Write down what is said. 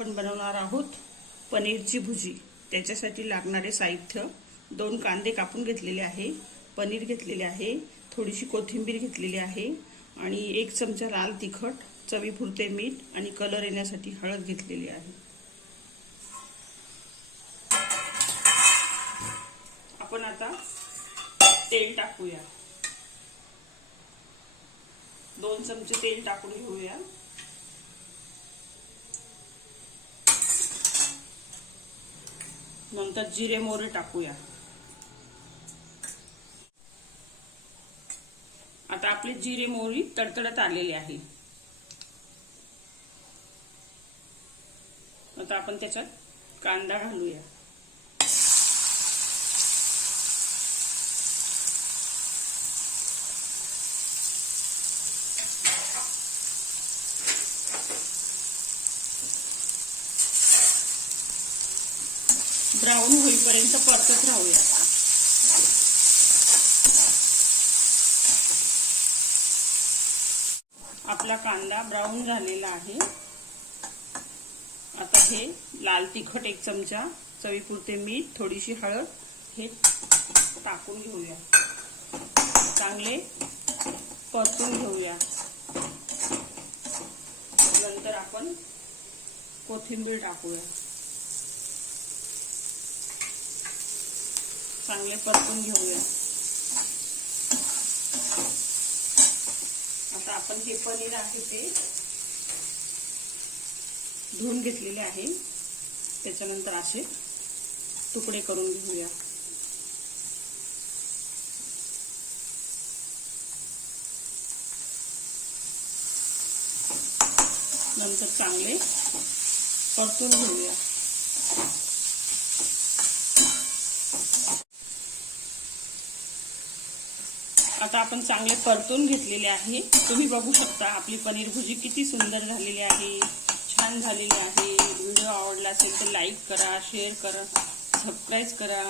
आपण बनवणार आहोत पनीरची भुजी। त्याच्यासाठी लागणारे साहित्य 2 कांदे कापून घेतलेले आहे, पनीर घेतलेले आहे, थोडीशी कोथिंबीर घेतलेली आहे आणि 1 चमचा लाल तिखट, चवीपुरते मीठ आणि कलर येण्यासाठी हळद घेतलेली आहे। आपण आता तेल टाकूया। 2 चमचे तेल टाकून घेऊया। नंतर जिरे मोहरी टाकूया। आता आपले जिरे मोहरी तडतडत आलेले आहे। आता आपण त्याच्यात कांदा घालूया। ब्राऊन होईपर्यंत परतत राहूया। आपला कांदा ब्राऊन झालेला आहे। आता हे लाल तिखट 1 चमचा, चवीपुरते मीठ, थोडीशी हळद हे टाकून घेऊया। चांगले परतून घेऊया। नंतर आपण कोथिंबीर टाकूया। चांगले परतून घेऊया। आता आपण हे पनीर आहे ते धुवून घेतलेले आहे, त्याच्यानंतर असे तुकडे करून घेऊया। नंतर चांगले परतून घेऊया। आता आपण चांगले परतून घेतलेले आहे। तुम्ही बघू शकता आपली पनीर भुजी किती सुंदर झालेली आहे, छान झालेली आहे। व्हिडिओ आवडला असेल तर लाईक करा, शेअर करा, सबस्क्राइब करा।